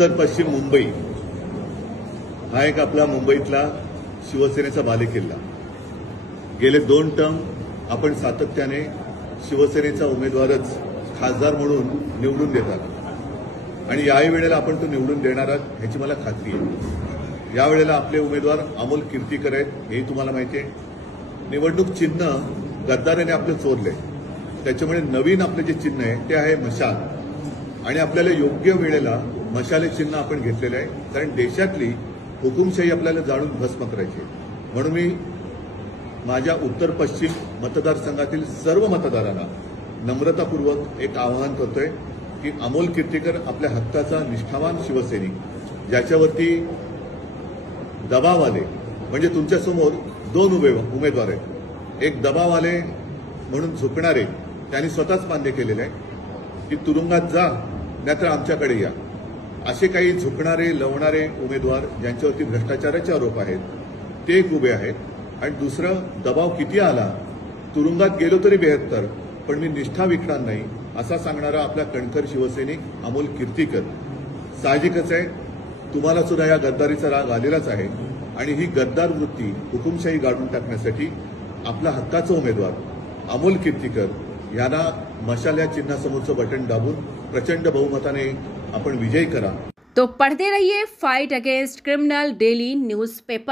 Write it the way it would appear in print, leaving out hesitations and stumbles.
उत्तर पश्चिम मुंबई हा एक आपला मुंबईतला शिवसेनेचा बालेकिल्ला। गेले 2 टर्म आपण सातत्याने शिवसेनेचा उमेदवारच खासदार म्हणून निवडून देतात आणि याही वेळेला आपण तो निवडून देणार आहात ह्याची मला खात्री आहे। यावेळेला आपले उमेदवार अमोल कीर्तीकर आहेत, हेही तुम्हाला माहिती आहे। निवडणूक चिन्ह गद्दाराने आपलं चोरलंय, त्याच्यामुळे नवीन आपले जे चिन्ह आहे ते आहे मशाल आणि आपल्याला योग्य वेळेला मशाले चिन्ह आपण घेतलेले आहे, कारण देशातली हुकुमशाही आपल्याला जाळून भस्म करायची आहे। म्हणून मी माझ्या उत्तर पश्चिम मतदारसंघातील सर्व मतदारांना नम्रतापूर्वक एक आवाहन करतोय की अमोल कीर्तीकर आपल्या हक्काचा निष्ठावान शिवसैनिक, ज्याच्यावरती दबाव आले, म्हणजे तुमच्यासमोर 2 उमेदवार आहेत। एक दबाव आले म्हणून झुकणारे, त्यांनी स्वतःच मान्य केलेलं आहे की तुरुंगात जा नाहीतर आमच्याकडे या। असे काही झुकणारे लवणारे उमेदवार ज्यांच्यावरती भ्रष्टाचाराचे आरोप आहेत ते एक उभे आहेत। आणि दुसरं, दबाव किती आला, तुरुंगात गेलो तरी 72, पण मी निष्ठा विकणार नाही असा सांगणारा आपला कणखर शिवसैनिक अमोल कीर्तीकर। साहजिकच आहे, तुम्हाला सुद्धा या गद्दारीचा राग आलेलाच आहे आणि ही गद्दार वृत्ती हुकुमशाही गाडून टाकण्यासाठी आपला हक्काचा उमेदवार अमोल कीर्तीकर यांना मशाल या चिन्हासमोरचं बटन दाबून प्रचंड बहुमताने आपण विजयी करा। तो पढ़ते रहिए fight against criminal daily newspaper.